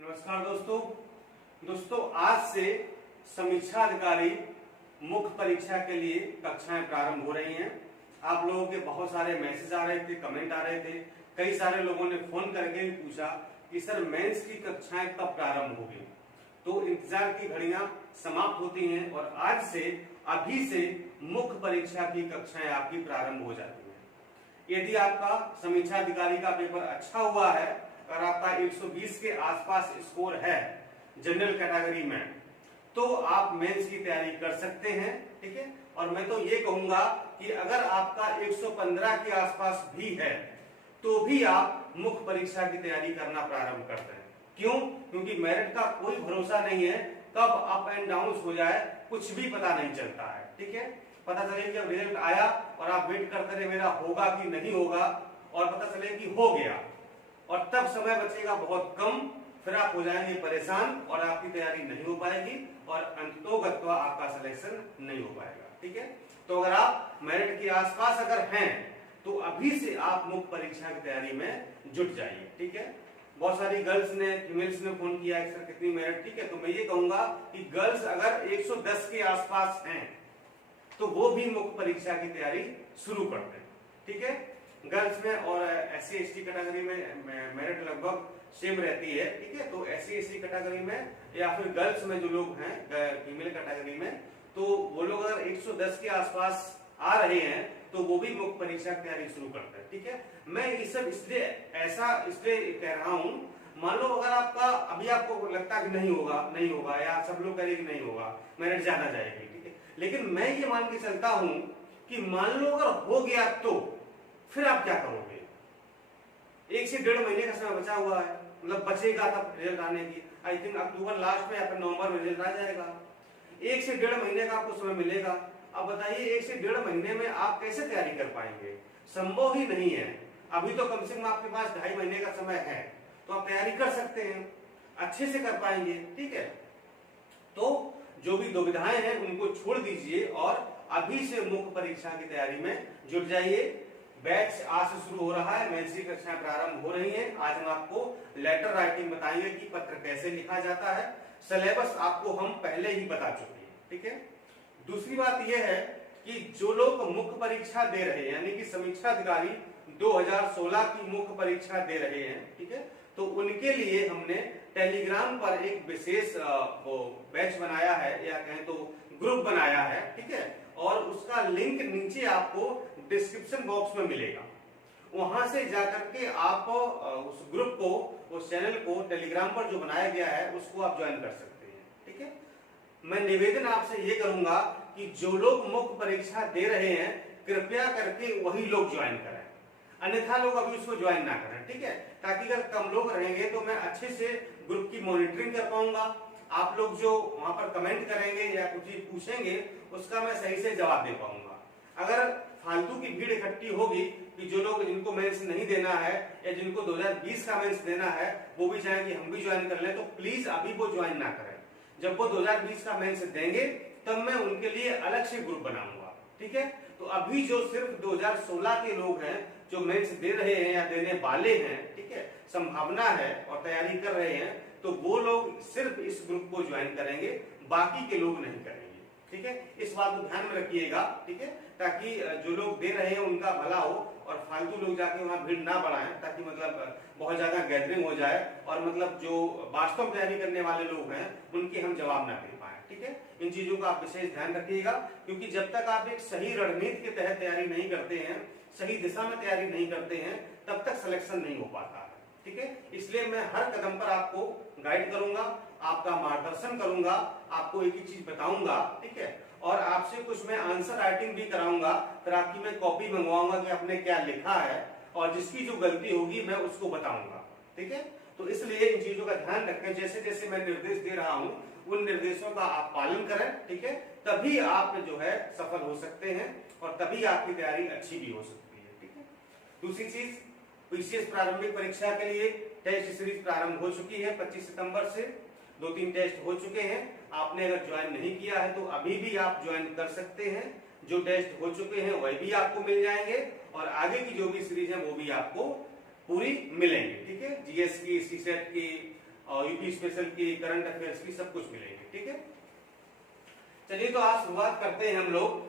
नमस्कार दोस्तों आज से समीक्षा अधिकारी मुख्य परीक्षा के लिए कक्षाएं प्रारंभ हो रही हैं। आप लोगों के बहुत सारे मैसेज आ रहे थे, कमेंट आ रहे थे, कई सारे लोगों ने फोन करके भी पूछा कि सर मेंस की कक्षाएं कब प्रारंभ होगी। तो इंतजार की घड़ियां समाप्त होती हैं और आज से अभी से मुख्य परीक्षा की कक्षाएं आपकी प्रारंभ हो जाती हैं। यदि आपका समीक्षा अधिकारी का पेपर अच्छा हुआ है और आपका 120 के आसपास स्कोर है जनरल कैटेगरी में, तो आप मेंस की तैयारी कर सकते हैं। ठीक है, और मैं तो ये कहूंगा कि अगर आपका 115 के आसपास भी है तो भी आप मुख्य परीक्षा की तैयारी करना प्रारंभ कर दें। क्यों? क्योंकि मेरिट का कोई भरोसा नहीं है, कब अप एंड डाउन हो जाए कुछ भी पता नहीं चलता है। ठीक है, पता चले कि जब रिजल्ट आया और आप वेट करते रहे मेरा होगा कि नहीं होगा, और पता चले कि हो गया, और तब समय बचेगा बहुत कम, फिर आप हो जाएंगे परेशान और आपकी तैयारी नहीं हो पाएगी और अंततोगत्वा आपका सिलेक्शन नहीं हो पाएगा। ठीक है, तो अगर आप मेरिट के आसपास अगर हैं तो अभी से आप मुख्य परीक्षा की तैयारी में जुट जाइए। ठीक है, बहुत सारी गर्ल्स ने, फीमेल्स ने फोन किया है सर कितनी मेरिट। ठीक है, तो मैं ये कहूंगा कि गर्ल्स अगर 110 के आसपास हैं तो वो भी मुख्य परीक्षा की तैयारी शुरू कर दें। ठीक है, गर्ल्स में और SC ST कैटेगरी में मेरिट लगभग सेम रहती है। ठीक है, तो SC ST कैटेगरी में या फिर गर्ल्स में जो लोग हैं फीमेल कैटेगरी में, तो वो लोग अगर 110 के आसपास आ रहे हैं तो वो भी मुख्य परीक्षा की तैयारी शुरू करते हैं। ठीक है, मैं ये सब इसलिए कह रहा हूं, मान लो अगर आपका अभी आपको लगता है कि नहीं होगा या सब लोग कह रहे कि नहीं होगा, मेरिट ज्यादा जाएगी। ठीक है, लेकिन मैं ये मान के चलता हूं कि मान लो अगर हो गया तो फिर आप क्या करोगे? 1 से 1.5 महीने का समय बचा हुआ है, मतलब बचेगा तब रिजल्ट आने की। आई थिंक अक्टूबर लास्ट में या फिर नवंबर में रिजल्ट आ जाएगा। 1 से 1.5 महीने का आपको समय मिलेगा। अब बताइए 1 से 1.5 महीने में आप कैसे तैयारी कर पाएंगे? संभव ही नहीं है। अभी तो कम से कम आपके पास 2.5 महीने का समय है, तो आप तैयारी कर सकते हैं, अच्छे से कर पाएंगे। ठीक है, तो जो भी दुविधाएं हैं उनको छोड़ दीजिए और अभी से मुख्य परीक्षा की तैयारी में जुट जाइए। बैच आज से शुरू हो रहा है, मेंस की कक्षाएं प्रारंभ हो रही हैं। आज हम आपको लेटर राइटिंग बताएंगे कि पत्र कैसे लिखा जाता है। सिलेबस आपको हम पहले ही बता चुके हैं। ठीक है, दूसरी बात यह है कि जो लोग मुख्य परीक्षा दे रहे हैं, यानी कि समीक्षा अधिकारी 2016 की मुख्य परीक्षा दे रहे हैं, ठीक है, तो उनके लिए हमने टेलीग्राम पर एक विशेष वो बैच बनाया है, या कहें तो ग्रुप बनाया है। ठीक है, और उसका लिंक नीचे आपको डिस्क्रिप्शन बॉक्स में मिलेगा। वहां से जाकर के आप उस ग्रुप को, उस चैनल को, टेलीग्राम पर जो बनाया गया है उसको आप ज्वाइन कर सकते हैं। ठीक है, मैं निवेदन आपसे ये करूंगा कि जो लोग मुख्य परीक्षा दे रहे हैं कृपया करके वही लोग ज्वाइन करें, अन्यथा लोग अभी उसको ज्वाइन ना करें। ठीक है, ताकि अगर कम लोग रहेंगे तो मैं अच्छे से ग्रुप की मॉनिटरिंग कर पाऊंगा। आप लोग जो वहां पर कमेंट करेंगे या कुछ चीज पूछेंगे उसका मैं सही से जवाब दे पाऊंगा। अगर फालतू की भीड़ इकट्ठी होगी कि जो लोग जिनको मेंस नहीं देना है या जिनको 2020 का मेंस देना है वो भी चाहें कि हम भी ज्वाइन कर लें, तो प्लीज अभी वो ज्वाइन ना करें। जब वो 2020 का मेंस देंगे तब मैं उनके लिए अलग से ग्रुप बनाऊंगा। ठीक है, तो अभी जो सिर्फ 2016 के लोग हैं जो मेंस दे रहे हैं या देने वाले हैं, ठीक है, संभावना है और तैयारी कर रहे हैं, तो वो लोग सिर्फ इस ग्रुप को ज्वाइन करेंगे, बाकी के लोग नहीं करेंगे। ठीक है, इस बात को ध्यान में रखिएगा। ठीक है, ताकि जो लोग दे रहे हैं उनका भला हो और फालतू लोग जाके वहां भीड़ ना बढ़ाएं, ताकि मतलब बहुत ज्यादा गैदरिंग हो जाए और मतलब जो वास्तव में तैयारी करने वाले लोग हैं उनके हम जवाब ना दे पाए। ठीक है, इन चीजों का आप विशेष ध्यान रखिएगा, क्योंकि जब तक आप एक सही रणनीति के तहत तैयारी नहीं करते हैं, सही दिशा में तैयारी नहीं करते हैं, तब तक सिलेक्शन नहीं हो पाता है। ठीक है, इसलिए मैं हर कदम पर आपको गाइड करूंगा, आपका मार्गदर्शन करूंगा, आपको एक एक चीज बताऊंगा। ठीक है, और आपसे कुछ मैं आंसर राइटिंग भी कराऊंगा, फिर आपकी मैं कॉपी मंगवाऊंगा कि आपने क्या लिखा है, और जिसकी जो गलती होगी मैं उसको बताऊंगा। ठीक है, तो इसलिए इन चीजों का ध्यान रखें। जैसे जैसे मैं निर्देश दे रहा हूं उन निर्देशों का आप पालन करें। ठीक है, तभी आप जो है सफल हो सकते हैं और तभी आपकी तैयारी अच्छी भी हो सकती है। ठीक है, दूसरी चीज, पीसीएस प्रारंभिक परीक्षा के लिए टेस्ट सीरीज प्रारंभ हो चुकी है। 25 सितंबर से 2-3 टेस्ट हो चुके हैं। आपने अगर ज्वाइन नहीं किया है तो अभी भी आप ज्वाइन कर सकते हैं। जो टेस्ट हो चुके हैं वही भी आपको मिल जाएंगे और आगे की जो भी सीरीज है वो भी आपको पूरी मिलेंगी। ठीक है, जीएस की, सीसेट की और यूपी स्पेशल की, करंट अफेयर्स की, सब कुछ मिलेंगे। ठीक है, चलिए तो आज शुरुआत करते हैं हम लोग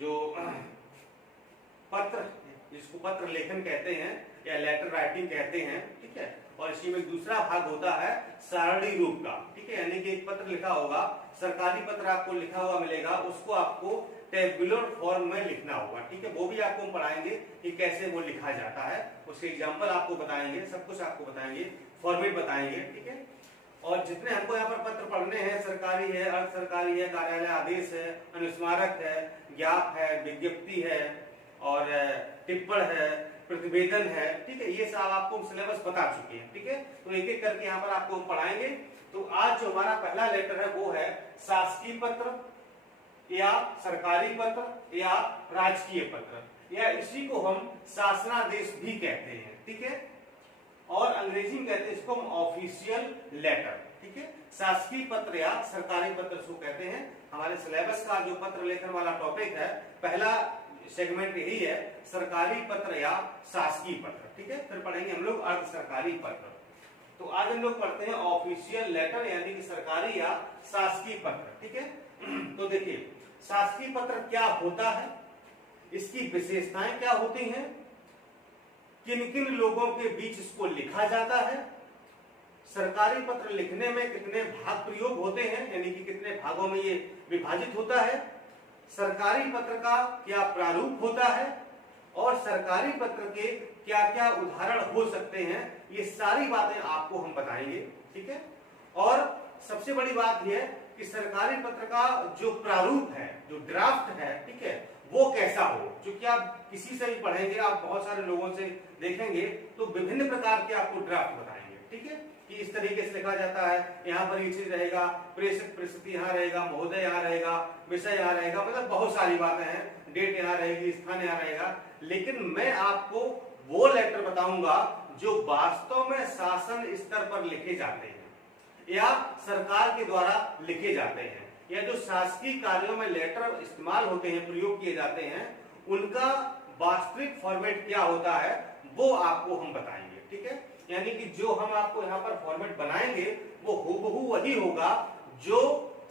जो पत्र, जिसको पत्र लेखन कहते हैं या लेटर राइटिंग कहते हैं। ठीक है, और इसी में दूसरा भाग होता है सारणी रूप का। ठीक है, यानी कि एक पत्र लिखा होगा, सरकारी पत्र आपको लिखा हुआ मिलेगा, उसको आपको टेबुलर फॉर्म में लिखना होगा। ठीक है, वो भी आपको हम पढ़ाएंगे कि कैसे वो लिखा जाता है, उसके एग्जाम्पल आपको बताएंगे, सब कुछ आपको बताएंगे, फॉर्मेट बताएंगे। ठीक है, और जितने हमको यहाँ पर पत्र पढ़ने हैं, सरकारी है, अर्ध सरकारी है, कार्यालय आदेश है, अनुस्मारक है, ज्ञाप है, विज्ञप्ति है, और टिप्पण है, प्रतिवेदन है। ठीक है, ये सब आपको सिलेबस बता चुके हैं। ठीक है, तो एक एक करके यहाँ पर आपको पढ़ाएंगे। तो आज जो हमारा पहला लेटर है वो है शासकीय पत्र या सरकारी पत्र या राजकीय पत्र, या इसी को हम शासनादेश भी कहते हैं। ठीक है, और अंग्रेजी में कहते हैं इसको हम ऑफिशियल लेटर। ठीक है, शासकीय पत्र या सरकारी पत्र इसको कहते हैं। हमारे सिलेबस का जो पत्र लेखन वाला टॉपिक है, पहला सेगमेंट यही है, सरकारी पत्र या शासकीय पत्र। ठीक है, फिर पढ़ेंगे हम लोग अर्ध सरकारी पत्र। तो आज हम लोग पढ़ते हैं ऑफिशियल लेटर, यानी कि सरकारी या शासकीय पत्र। ठीक है, तो देखिए शासकीय पत्र क्या होता है, इसकी विशेषताएं क्या होती हैं, किन किन लोगों के बीच इसको लिखा जाता है, सरकारी पत्र लिखने में कितने भाग प्रयोग होते हैं, यानी कि कितने भागों में ये विभाजित होता है, सरकारी पत्र का क्या प्रारूप होता है, और सरकारी पत्र के क्या क्या उदाहरण हो सकते हैं, ये सारी बातें आपको हम बताएंगे। ठीक है, और सबसे बड़ी बात यह है कि सरकारी पत्र का जो प्रारूप है, जो ड्राफ्ट है, ठीक है, वो कैसा हो। क्योंकि आप किसी से भी पढ़ेंगे, आप बहुत सारे लोगों से देखेंगे तो विभिन्न प्रकार के आपको ड्राफ्ट बताएंगे। ठीक है, कि इस तरीके से लिखा जाता है, यहाँ पर ये चीज रहेगा, प्रेषक प्रस्तुति यहाँ रहेगा, महोदय यहाँ रहेगा, विषय यहाँ रहेगा, मतलब बहुत सारी बातें हैं, डेट यहाँ रहेगी, स्थान यहाँ रहेगा। लेकिन मैं आपको वो लेटर बताऊंगा जो वास्तव में शासन स्तर पर लिखे जाते हैं या सरकार के द्वारा लिखे जाते हैं, या जो शासकीय कार्यों में लेटर इस्तेमाल होते हैं, प्रयोग किए जाते हैं, उनका वास्तविक फॉर्मेट क्या होता है वो आपको हम बताएंगे। ठीक है, यानी कि जो हम आपको यहाँ पर फॉर्मेट बनाएंगे वो हूबहू वही होगा जो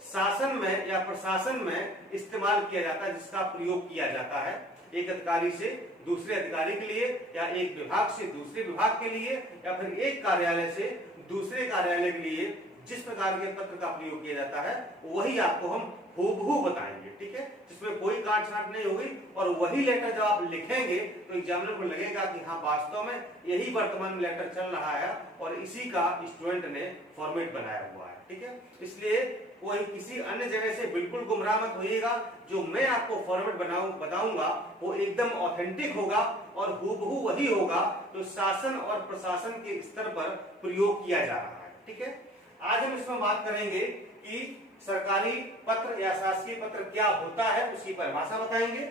शासन में या प्रशासन में इस्तेमाल किया जाता है, जिसका प्रयोग किया जाता है एक अधिकारी से दूसरे अधिकारी के लिए, या एक विभाग से दूसरे विभाग के लिए, या फिर एक कार्यालय से दूसरे कार्यालय के लिए। जिस प्रकार के पत्र का प्रयोग किया जाता है वही आपको हम हूबहू बताएंगे। ठीक है, जिसमें कोई काट छांट नहीं होगी, और वही लेटर जब आप लिखेंगे तो एग्जामिनर को लगेगा कि हाँ वास्तव में यही वर्तमान में लेटर चल रहा है और इसी का स्टूडेंट ने फॉर्मेट बनाया हुआ है। ठीक है, इसलिए कोई किसी अन्य जगह से बिल्कुल गुमराह मत होइएगा। जो मैं आपको फॉर्मेट बताऊंगा वो एकदम ऑथेंटिक होगा और हूबहू वही होगा जो शासन और प्रशासन के स्तर पर प्रयोग किया जा रहा है। ठीक है, आज हम इसमें बात करेंगे कि सरकारी पत्र या शासकीय पत्र क्या होता है, उसकी परिभाषा बताएंगे,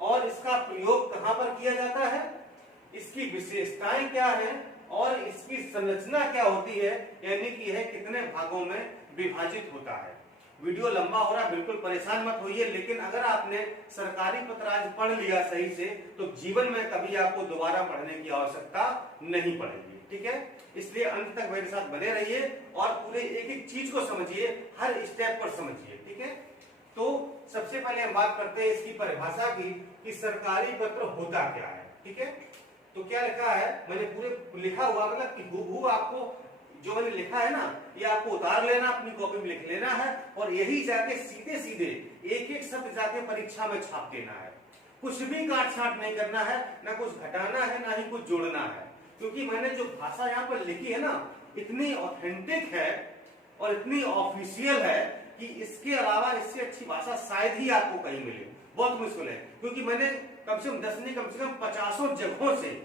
और इसका प्रयोग कहां पर किया जाता है, इसकी विशेषताएं क्या हैं, और इसकी संरचना क्या होती है, यानी कि यह कितने भागों में विभाजित होता है। वीडियो लंबा हो रहा है, बिल्कुल परेशान मत होइए, लेकिन अगर आपने सरकारी पत्र आज पढ़ लिया सही से तो जीवन में कभी आपको दोबारा पढ़ने की आवश्यकता नहीं पड़ेगी। ठीक है, इसलिए अंत तक मेरे साथ बने रहिए और पूरे एक एक चीज को समझिए, हर स्टेप पर समझिए। ठीक है, तो सबसे पहले हम बात करते हैं इसकी परिभाषा की कि सरकारी पत्र होता क्या है। ठीक है, तो क्या लिखा है, मैंने पूरे लिखा हुआ, मतलब कि हूबहू आपको जो मैंने लिखा है ना, ये आपको उतार लेना, अपनी कॉपी में लिख लेना है, और यही जाके सीधे सीधे एक एक शब्द जाके परीक्षा में छाप देना है। कुछ भी काट छांट नहीं करना है, ना कुछ घटाना है, ना ही कुछ जोड़ना है, क्योंकि मैंने जो भाषा यहाँ पर लिखी है ना, इतनी ऑथेंटिक है और इतनी ऑफिशियल है कि इसके अलावा इससे अच्छी भाषा शायद ही आपको कहीं मिले, बहुत मुश्किल है। क्योंकि मैंने कम से कम 10 नहीं, कम से कम 50 जगहों से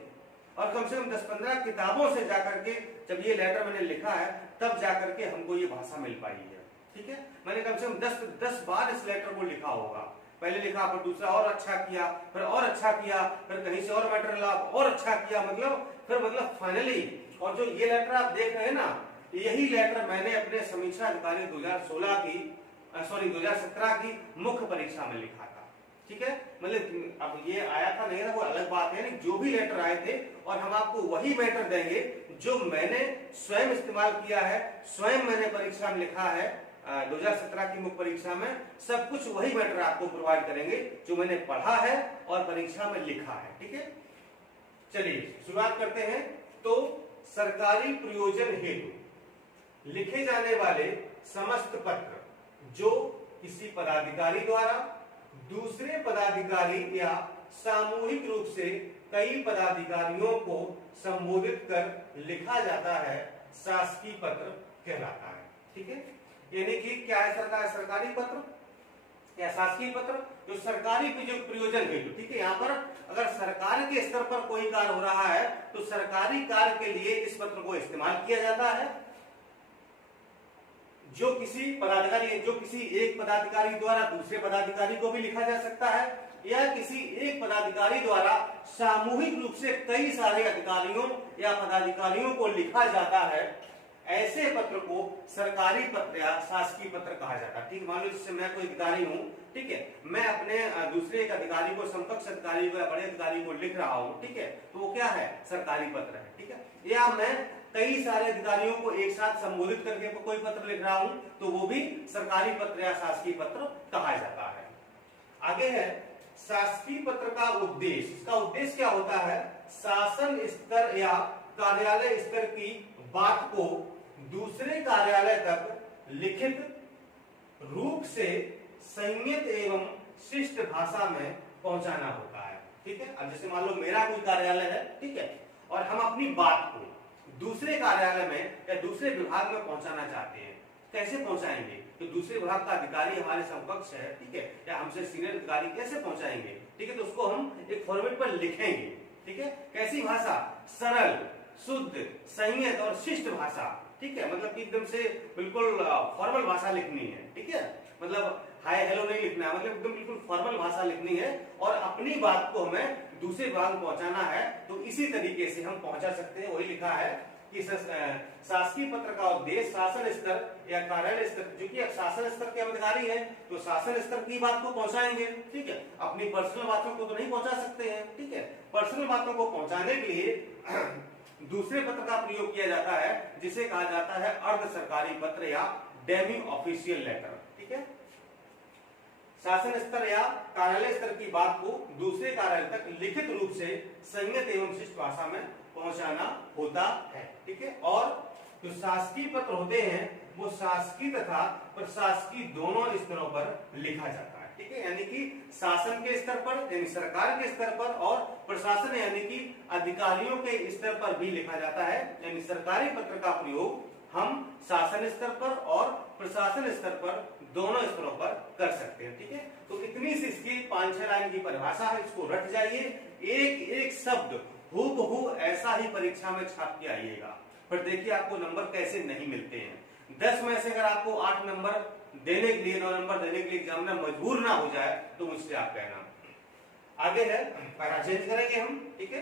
और कम से कम 10-15 किताबों से जाकर के जब ये लेटर मैंने लिखा है, तब जाकर के हमको ये भाषा मिल पाई है। ठीक है, मैंने कम से कम 10 बार इस लेटर को लिखा होगा, पहले लिखा, फिर दूसरा और अच्छा किया, फिर और अच्छा किया, फिर कहीं से और मैटर ला और अच्छा किया, मतलब फाइनली। और जो ये लेटर आप देख रहे हैं ना, यही लेटर मैंने अपने समीक्षा अधिकारी 2017 की मुख्य परीक्षा में लिखा था। ठीक है, मतलब अब ये आया था नहीं था वो अलग बात है, जो भी लेटर आए थे, और हम आपको वही मैटर देंगे जो मैंने स्वयं इस्तेमाल किया है, स्वयं मैंने परीक्षा में लिखा है 2017 की मुख्य परीक्षा में, सब कुछ वही मैटर आपको प्रोवाइड करेंगे जो मैंने पढ़ा है और परीक्षा में लिखा है। ठीक है, चलिए शुरुआत करते हैं। तो सरकारी प्रयोजन हेतु लिखे जाने वाले समस्त पत्र जो किसी पदाधिकारी द्वारा दूसरे पदाधिकारी या सामूहिक रूप से कई पदाधिकारियों को संबोधित कर लिखा जाता है, शासकीय पत्र कहलाता है। ठीक है, यानी कि क्या है सरकारी पत्र या शासकीय पत्र, जो सरकारी जो प्रयोजन हेतु। ठीक है, यहाँ पर अगर सरकार के स्तर पर कोई कार्य हो रहा है तो सरकारी कार्य के लिए इस पत्र को इस्तेमाल किया जाता है। जो किसी एक पदाधिकारी द्वारा दूसरे पदाधिकारी को भी लिखा जा सकता है, या किसी एक पदाधिकारी द्वारा सामूहिक रूप से कई सारे अधिकारियों या पदाधिकारियों को लिखा जाता है, ऐसे पत्र को सरकारी पत्र या शासकीय पत्र कहा जाता है। ठीक, मान लो जैसे मैं कोई अधिकारी हूं, ठीक है, मैं अपने दूसरे एक अधिकारी को, समकक्ष अधिकारी को या बड़े अधिकारी को लिख रहा हूं, ठीक है, तो वो क्या है, सरकारी पत्र है। ठीक है, या मैं कई सारे अधिकारियों को एक साथ संबोधित करके कोई पत्र लिख रहा हूं, तो वो भी सरकारी पत्र या शासकीय पत्र कहा जाता है। आगे है शासकीय पत्र का उद्देश्य। इसका उद्देश्य क्या होता है, शासन स्तर या कार्यालय स्तर की बात को दूसरे कार्यालय तक लिखित रूप से संयत एवं शिष्ट भाषा में पहुंचाना होता है। ठीक है, अब जैसे मान लो मेरा कोई कार्यालय है, ठीक है, और हम अपनी बात को दूसरे कार्यालय में या दूसरे विभाग में पहुंचाना चाहते हैं, कैसे पहुंचाएंगे, तो दूसरे विभाग का अधिकारी हमारे समकक्ष है, ठीक है, या हमसे सीनियर अधिकारी, कैसे पहुंचाएंगे, ठीक है, तो उसको हम एक फॉर्मेट पर लिखेंगे। ठीक है, कैसी भाषा, सरल, शुद्ध, संयत और शिष्ट भाषा। ठीक है, मतलब कि एकदम से बिल्कुल फॉर्मल भाषा लिखनी है। ठीक है, मतलब हाय हेलो नहीं लिखना है, मतलब एकदम बिल्कुल फॉर्मल भाषा लिखनी है और अपनी बात को हमें दूसरे विभाग में पहुंचाना है, तो इसी तरीके से हम पहुंचा सकते हैं। वही लिखा है कि शासकीय पत्र का उद्देश्य शासन स्तर या कार्यालय स्तर, जो कि शासन स्तर के अधिकारी हैं, तो शासन स्तर की बात को पहुंचाएंगे। ठीक है, अपनी पर्सनल बातों को तो नहीं पहुंचा सकते हैं। ठीक है, पर्सनल बातों को पहुंचाने के लिए दूसरे पत्र का प्रयोग किया जाता है, जिसे कहा जाता है अर्ध सरकारी पत्र या डेमी ऑफिशियल लेटर। ठीक है, शासन स्तर या कार्यालय स्तर की बात को दूसरे कार्यालय तक लिखित रूप से संयत एवं शिष्ट भाषा में पहुंचाना होता है। ठीक है, और जो शासकीय पत्र होते हैं वो शासकीय तथा प्रशासकीय दोनों स्तरों पर लिखा जाता है। ठीक है, यानी कि शासन के स्तर पर यानी सरकार के स्तर पर और प्रशासन यानी कि अधिकारियों के स्तर पर भी लिखा जाता है। यानी सरकारी पत्र का प्रयोग हम शासन स्तर पर और प्रशासन स्तर पर दोनों स्तरों पर कर सकते हैं। ठीक है, तो इतनी सी इसकी 5-6 लाइन की परिभाषा है, इसको रट जाइए। एक एक शब्द हूबहू ऐसा ही परीक्षा में छाप के आइएगा, पर देखिए आपको नंबर कैसे नहीं मिलते हैं। 10 में से अगर आपको 8 नंबर देने के लिए, 9 नंबर देने के लिए एग्जामिनर मजबूर ना हो जाए तो मुझसे आप कहना। आगे है पैरा चेंज करेंगे हम। ठीक है,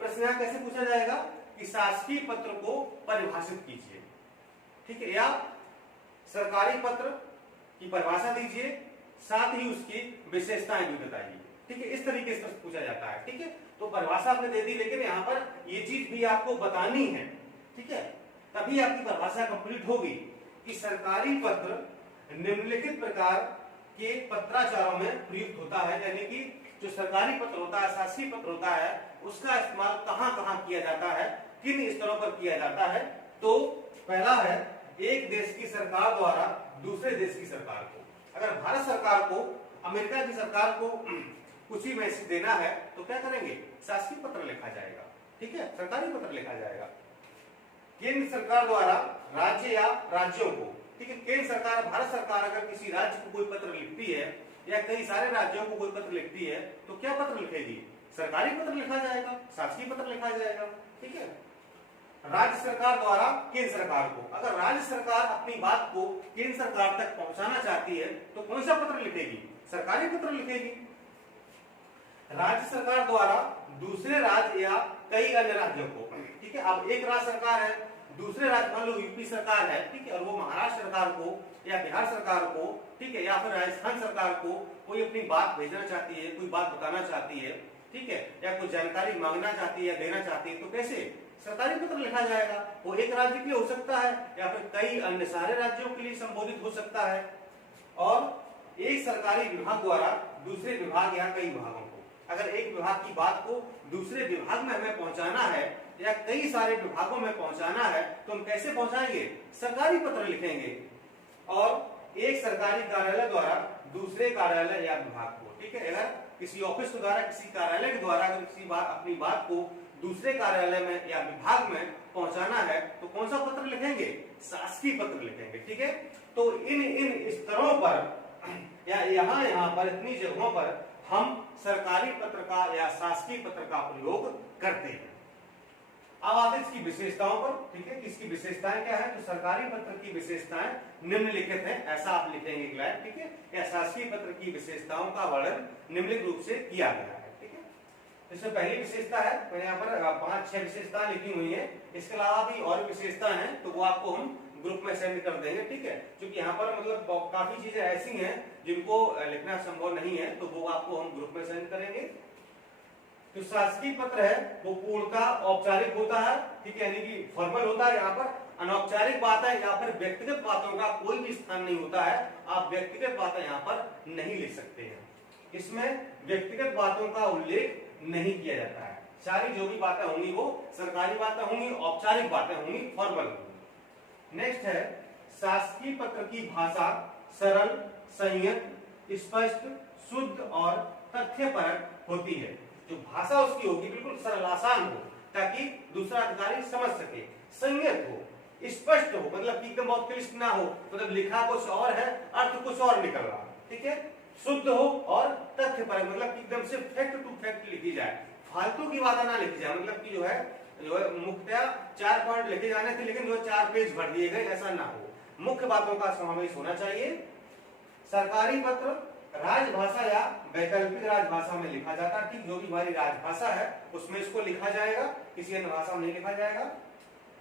प्रश्न यहां कैसे पूछा जाएगा कि शासकीय पत्र को परिभाषित कीजिए। ठीक है, या सरकारी पत्र की परिभाषा दीजिए, साथ ही उसकी विशेषताएं भी बताइए। ठीक है, इस तरीके से पूछा जाता है। ठीक है, तो परिभाषा आपने दे दी, लेकिन यहाँ पर ये चीज भी आपको बतानी है। ठीक है, तभी आपकी परिभाषा कंप्लीट होगी कि सरकारी पत्र निम्नलिखित प्रकार के पत्राचारों में प्रयुक्त होता है। यानी कि जो सरकारी पत्र होता है, शासकीय पत्र होता है, उसका इस्तेमाल कहां कहां किया जाता है, किन स्तरों पर किया जाता है। तो पहला है एक देश की सरकार द्वारा दूसरे देश की सरकार को, अगर भारत सरकार को अमेरिका की सरकार को कुछ ही मैसेज देना है तो क्या करेंगे, शासकीय पत्र लिखा जाएगा। ठीक है, सरकारी पत्र लिखा जाएगा। केंद्र सरकार द्वारा राज्य या राज्यों को, ठीक है, केंद्र सरकार, भारत सरकार अगर किसी राज्य को कोई पत्र लिखती है या कई सारे राज्यों को कोई पत्र लिखती है तो क्या पत्र लिखेगी, सरकारी पत्र लिखा जाएगा, शासकीय पत्र लिखा जाएगा। ठीक है, राज्य सरकार द्वारा केंद्र सरकार को, अगर राज्य सरकार अपनी बात को केंद्र सरकार तक पहुंचाना चाहती है तो कौन सा पत्र लिखेगी, सरकारी पत्र लिखेगी। राज्य सरकार द्वारा दूसरे राज्य या कई अन्य राज्यों को, ठीक है, अब एक राज्य सरकार है, दूसरे राज्य मान लो यूपी सरकार है, ठीक है, और वो महाराष्ट्र सरकार को या बिहार सरकार को, ठीक है, या फिर राजस्थान सरकार को कोई अपनी बात भेजना चाहती है, कोई बात बताना चाहती है, ठीक है, या कोई जानकारी मांगना चाहती है या देना चाहती है, तो कैसे सरकारी पत्र लिखा जाएगा। वो एक राज्य के लिए हो सकता है या फिर कई अन्य सारे राज्यों के लिए संबोधित हो सकता है। और एक सरकारी विभाग द्वारा दूसरे विभाग या कई विभागों को, अगर एक विभाग की बात को दूसरे विभाग में हमें पहुंचाना है या कई सारे विभागों में पहुंचाना है तो हम कैसे पहुंचाएंगे? सरकारी पत्र लिखेंगे। और एक सरकारी कार्यालय द्वारा दूसरे कार्यालय या विभाग को, ठीक है, अगर किसी ऑफिस के द्वारा किसी कार्यालय के द्वारा अगर किसी अपनी बात को दूसरे कार्यालय में या विभाग में पहुंचाना है तो कौन सा पत्र लिखेंगे? शासकीय पत्र लिखेंगे। ठीक है, तो इन स्तरों पर या यहाँ पर इतनी जगहों पर हम सरकारी पत्र का या शासकीय पत्र का प्रयोग करते हैं। अब आते इसकी विशेषताओं पर। ठीक है, इसकी विशेषताएं क्या है? तो सरकारी पत्र की विशेषताएं निम्नलिखित हैं, ऐसा आप लिखेंगे क्लास। ठीक है, या शासकीय पत्र की विशेषताओं का वर्णन निम्नलिखित रूप से किया गया है। ठीक है, इसमें पहली विशेषता है, मैंने यहाँ पर 5-6 विशेषताएं लिखी हुई है। इसके अलावा भी और विशेषता है तो वो आपको हम ग्रुप में सेंड कर देंगे। ठीक है, क्योंकि यहाँ पर मतलब काफी चीजें ऐसी हैं जिनको लिखना संभव नहीं है तो वो आपको हम ग्रुप में सेंड करेंगे। तो शासकीय पत्र है वो पूर्णतः औपचारिक होता है। ठीक है, यानी कि फॉर्मल होता है। यहाँ पर अनौपचारिक बातें या फिर व्यक्तिगत बातों का कोई भी स्थान नहीं होता है। आप व्यक्तिगत बातें यहाँ पर नहीं लिख सकते हैं। इसमें व्यक्तिगत बातों का उल्लेख नहीं किया जाता है। सारी जो भी बातें होंगी वो सरकारी बातें होंगी, औपचारिक बातें होंगी, फॉर्मल होंगी। नेक्स्ट है, शासकीय पत्र की भाषा सरल, संयत, स्पष्ट, शुद्ध और तथ्यपरक होती है। जो भाषा उसकी होगी बिल्कुल सरल, आसान हो ताकि दूसरा अधिकारी समझ सके, संयत हो, स्पष्ट हो, मतलब कि एकदम बहुत क्लिष्ट ना हो, मतलब लिखा कुछ और है अर्थ कुछ और निकल रहा। ठीक है, शुद्ध हो और तथ्यपरक, मतलब कि एकदम से फैक्ट टू फैक्ट लिखी जाए, फालतू की बातें ना लिखी जाए। मतलब कि जो है मुख्यतः 4 पॉइंट लिखे जाने थे लेकिन जो 4 पेज भर दिए गए, ऐसा ना हो। मुख्य बातों का समावेश होना चाहिए। सरकारी पत्र राजभाषा या वैकल्पिक राजभाषा में लिखा जाता है। ठीक, जो भी हमारी राजभाषा है उसमें इसको लिखा जाएगा, किसी अन्य भाषा में नहीं लिखा जाएगा।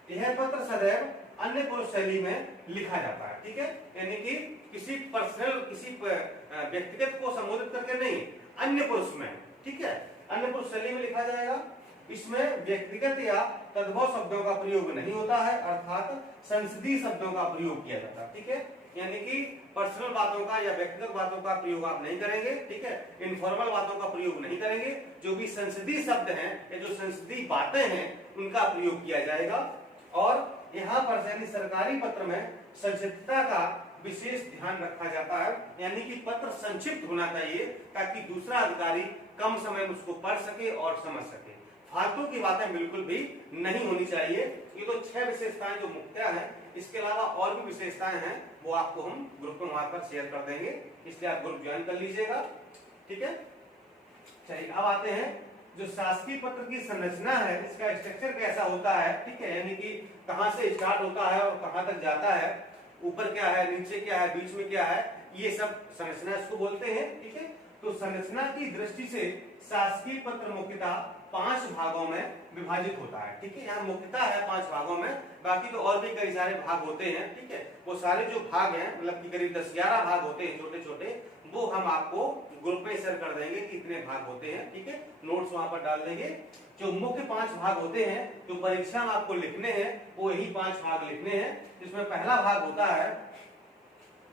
यह पत्र सदैव अन्य पुरुष शैली में लिखा जाता है। ठीक है, यानी कि किसी पर्सनल, किसी व्यक्तिगत को संबोधित करके नहीं, अन्य पुरुष में। ठीक है, अन्य पुरुष शैली में लिखा जाएगा। इसमें व्यक्तिगत या तद्भव शब्दों का प्रयोग नहीं होता है, अर्थात संसदीय शब्दों का प्रयोग किया जाता है। ठीक है, यानी कि पर्सनल बातों का या व्यक्तिगत बातों का प्रयोग आप नहीं करेंगे। ठीक है, इनफॉर्मल बातों का प्रयोग नहीं करेंगे। जो भी संसदीय शब्द हैं या जो संसदीय बातें हैं उनका प्रयोग किया जाएगा। और यहाँ पर यानी सरकारी पत्र में संक्षिप्तता का विशेष ध्यान रखा जाता है, यानी कि पत्र संक्षिप्त होना चाहिए ताकि दूसरा अधिकारी कम समय में उसको पढ़ सके और समझ सके। फालतू की बातें बिल्कुल भी नहीं होनी चाहिए। ये तो 6 विशेषताएं जो मुख्य हैं। इसके अलावा और भी विशेषताएं हैं वो आपको हम ग्रुप में वहां पर शेयर कर देंगे, इसलिए आप ग्रुप ज्वाइन कर लीजिएगा। ठीक है, चलिए अब आते हैं जो शासकीय पत्र की संरचना है, इसका स्ट्रक्चर कैसा होता है। ठीक है, यानी कि कहां से स्टार्ट होता है और कहां तक जाता है, ऊपर क्या है, नीचे क्या है, बीच में क्या है, ये सब संरचना इसको बोलते हैं। ठीक है, तो संरचना की दृष्टि से शासकीय पत्र मुख्यतः 5 भागों में विभाजित होता है। ठीक है, यहाँ मुख्यतः है 5 भागों में, बाकी तो और भी कई सारे भाग होते हैं। ठीक है, वो सारे जो भाग हैं मतलब कि करीब 10-11 भाग होते हैं छोटे छोटे, वो हम आपको ग्रुप में शेयर कर देंगे कि इतने भाग होते हैं। ठीक है, नोट्स वहां पर डाल देंगे। जो मुख्य 5 भाग होते हैं जो परीक्षा में आपको लिखने हैं वो यही 5 भाग लिखने हैं। जिसमें पहला भाग होता है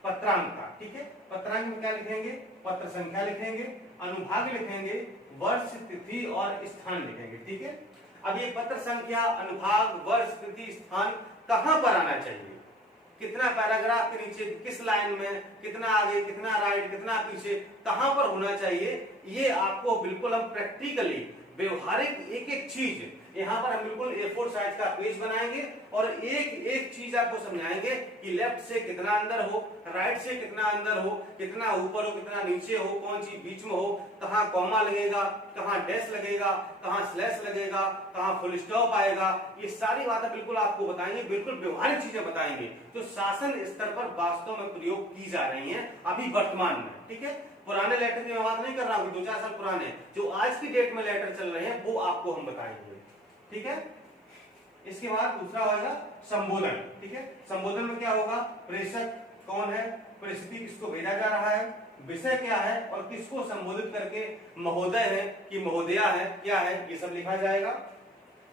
पत्रांक का। ठीक है, पत्रांक में क्या लिखेंगे? पत्र संख्या लिखेंगे, अनुभाग लिखेंगे, वर्ष, तिथि और स्थान लिखेंगे। ठीक है, अब ये पत्र संख्या, अनुभाग, वर्ष, तिथि, स्थान कहां पर आना चाहिए, कितना पैराग्राफ के नीचे, किस लाइन में, कितना आगे, कितना राइट, कितना पीछे, कहां पर होना चाहिए, ये आपको बिल्कुल हम प्रैक्टिकली व्यवहारिक एक एक चीज यहाँ पर हम बिल्कुल A4 साइज का पेज बनाएंगे और एक एक चीज आपको समझाएंगे कि लेफ्ट से कितना अंदर हो, राइट से कितना अंदर हो, कितना ऊपर हो, कितना नीचे हो, कौन सी बीच में हो, कहाँ कॉमा लगेगा, कहाँ डैश लगेगा, कहाँ स्लैश लगेगा, कहाँ फुल स्टॉप आएगा, ये सारी बातें बिल्कुल आपको बताएंगे, बिल्कुल व्यवहारिक चीजें बताएंगे जो शासन स्तर पर वास्तव में प्रयोग की जा रही है अभी वर्तमान में। ठीक है, पुराने लेटर की मैं बात नहीं कर रहा हूँ, 2-4 साल पुराने जो आज की डेट में लेटर चल रहे हैं वो आपको हम बताएंगे। ठीक है, इसके बाद दूसरा होगा संबोधन। ठीक है, संबोधन में क्या होगा, प्रेषक कौन है, परिस्थिति किसको भेजा जा रहा है, विषय क्या है और किसको संबोधित करके महोदय है कि महोदया है, क्या है, ये सब लिखा जाएगा।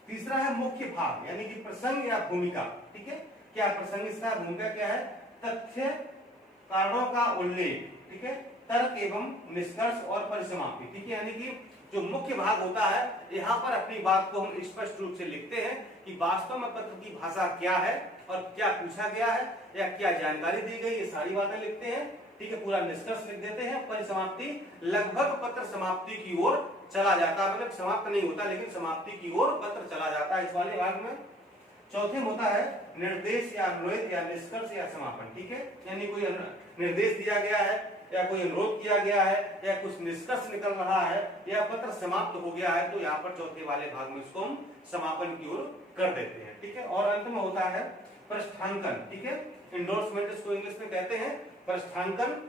तीसरा है मुख्य भाग यानी कि प्रसंग या भूमिका। ठीक है, क्या प्रसंग इसका, भूमिका क्या है, तथ्य कारणों का उल्लेख, ठीक है, तर्क एवं निष्कर्ष और परिसमाप्ति। ठीक है, यानी कि जो मुख्य भाग होता है यहाँ पर अपनी बात को हम स्पष्ट रूप से लिखते हैं कि वास्तव में पत्र की भाषा क्या है और क्या पूछा गया है या क्या जानकारी दी गई, ये सारी बातें लिखते हैं। ठीक है, पूरा निष्कर्ष लिख देते हैं। परिसमाप्ति, लगभग पत्र समाप्ति की ओर चला जाता है, मतलब समाप्त नहीं होता लेकिन समाप्ति की ओर पत्र चला जाता है इस वाले भाग में। चौथे में होता है निर्देश या अनुरोध या निष्कर्ष या समापन। ठीक है, यानी कोई निर्देश दिया गया है या कोई अनुरोध किया गया है या कुछ निष्कर्ष निकल रहा है या पत्र समाप्त हो गया है, तो यहाँ पर चौथे वाले भाग में इसको हम समापन की ओर कर देते हैं। ठीक है, और अंत में होता है पृष्ठांकन। ठीक है, इंडोर्समेंट इसको इंग्लिश में कहते हैं। पृष्ठांकन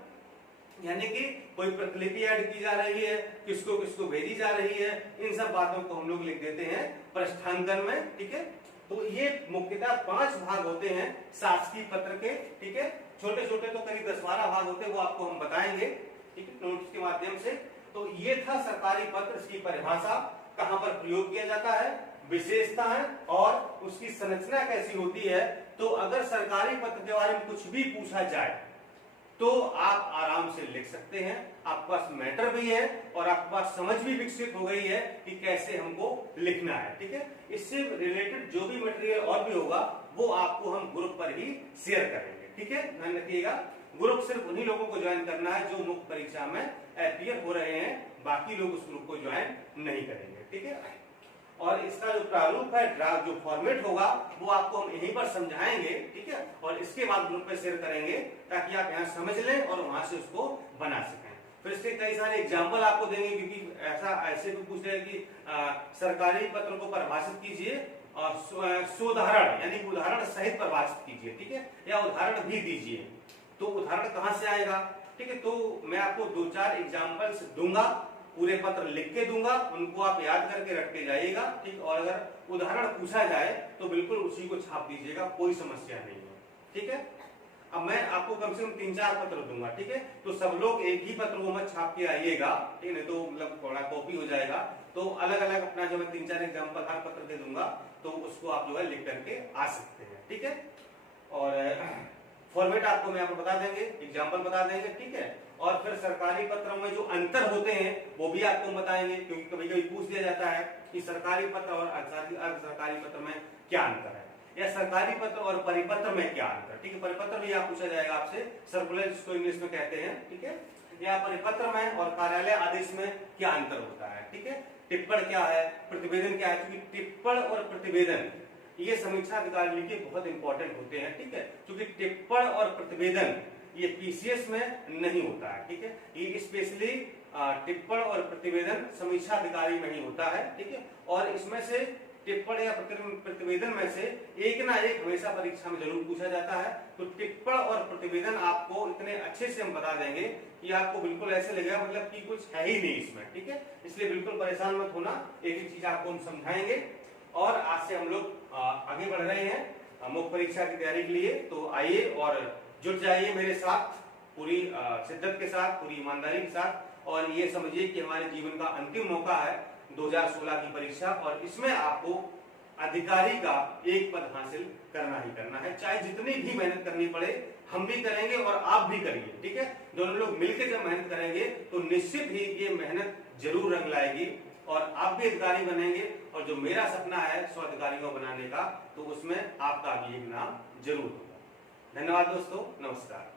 यानी कि कोई प्रतिलिपि ऐड की जा रही है, किसको किसको भेजी जा रही है, इन सब बातों को हम लोग लिख देते हैं पृष्ठांकन में। ठीक है, तो ये मुख्यतः 5 भाग होते हैं शासकीय पत्र के। ठीक है, छोटे छोटे तो करीब 10-12 भाग होते हैं, वो आपको हम बताएंगे, ठीक है, नोट्स के माध्यम से। तो ये था सरकारी पत्र, इसकी परिभाषा, कहां पर प्रयोग किया जाता है, विशेषताएं और उसकी संरचना कैसी होती है। तो अगर सरकारी पत्र के बारे में कुछ भी पूछा जाए तो आप आराम से लिख सकते हैं, आपके पास मैटर भी है और आपके पास समझ भी विकसित हो गई है कि कैसे हमको लिखना है। ठीक है, इससे रिलेटेड जो भी मटेरियल और भी होगा वो आपको हम ग्रुप पर ही शेयर करेंगे। ठीक है, ध्यान रखिएगा, ग्रुप सिर्फ उन्हीं लोगों को ज्वाइन करना है जो मुख्य परीक्षा में अपीयर हो रहे हैं, बाकी लोग उस ग्रुप को ज्वाइन नहीं करेंगे। ठीक है, और इसका जो प्रारूप है, ड्राफ्ट जो फॉर्मेट होगा वो आपको हम यहीं पर समझाएंगे। ठीक है, और इसके बाद ग्रुप पे शेयर करेंगे ताकि आप यहाँ समझ लें और वहां से उसको बना सकें। फिर इसके कई सारे एग्जाम्पल आपको देंगे, क्योंकि ऐसे भी पूछ रहे हैं कि सरकारी पत्र को परिभाषित कीजिए और सुउदाहरण यानी उदाहरण सहित परिभाषित कीजिए। ठीक है, या उदाहरण भी दीजिए, तो उदाहरण कहाँ से आएगा। ठीक है, तो मैं आपको 2-4 एग्जाम्पल्स दूंगा, पूरे पत्र लिख के दूंगा, उनको आप याद करके रख के जाइएगा। ठीक, और अगर उदाहरण पूछा जाए तो बिल्कुल उसी को छाप दीजिएगा, कोई समस्या नहीं है। ठीक है, अब मैं आपको कम से कम 3-4 पत्र दूंगा। ठीक है, तो सब लोग एक ही पत्र को मत छाप के आइएगा, ठीक है, तो मतलब थोड़ा कॉपी हो जाएगा। तो अलग अलग अपना जो मैं 3-4 एग्जाम्पल हर पत्र दे दूंगा, तो उसको आप जो है लिख करके आ सकते हैं। ठीक है, और फॉर्मेट आपको मैं आपको बता देंगे, एग्जाम्पल बता देंगे। ठीक है, और फिर सरकारी पत्रों में जो अंतर होते हैं वो भी आपको बताएंगे, क्योंकि कभी कभी पूछ दिया जाता है कि सरकारी पत्र और अर्ध सरकारी पत्र में क्या अंतर है, या सरकारी पत्र और परिपत्र में क्या अंतर। ठीक है, परिपत्र भी आप पूछा जाएगा आपसे, सर्कुलर जिसको इंग्लिश में कहते हैं। ठीक है, या परिपत्र में और कार्यालय आदेश में क्या अंतर होता है। ठीक है, टिप्पण क्या है, प्रतिवेदन क्या है, क्योंकि टिप्पण और प्रतिवेदन ये समीक्षा अधिकारी के बहुत इंपॉर्टेंट होते हैं। ठीक है, क्योंकि टिप्पण और प्रतिवेदन ये पीसीएस में नहीं होता है। ठीक है, ये स्पेशली टिप्पण और प्रतिवेदन समीक्षा अधिकारी में ही होता है। ठीक है, और इसमें से टिप्पण या प्रतिवेदन में से एक ना एक हमेशा परीक्षा में जरूर पूछा जाता है। तो टिप्पण और प्रतिवेदन आपको इतने अच्छे से हम बता देंगे कि आपको बिल्कुल ऐसे लगेगा मतलब कि कुछ है ही नहीं इसमें। ठीक है, इसलिए बिल्कुल परेशान मत होना, एक एक चीज आपको हम समझाएंगे। और आज से हम लोग आगे बढ़ रहे हैं मुख्य परीक्षा की तैयारी के लिए। तो आइए और जुट जाइए मेरे साथ पूरी शिद्दत के साथ, पूरी ईमानदारी के साथ, और ये समझिए कि हमारे जीवन का अंतिम मौका है 2016 की परीक्षा, और इसमें आपको अधिकारी का एक पद हासिल करना ही करना है, चाहे जितनी भी मेहनत करनी पड़े हम भी करेंगे और आप भी करिए। ठीक है, दोनों लोग मिलकर जब मेहनत करेंगे तो निश्चित ही ये मेहनत जरूर रंग लाएगी और आप भी अधिकारी बनेंगे। और जो मेरा सपना है 100 अधिकारियों को बनाने का, तो उसमें आपका भी एक नाम जरूर होगा। धन्यवाद दोस्तों, नमस्कार।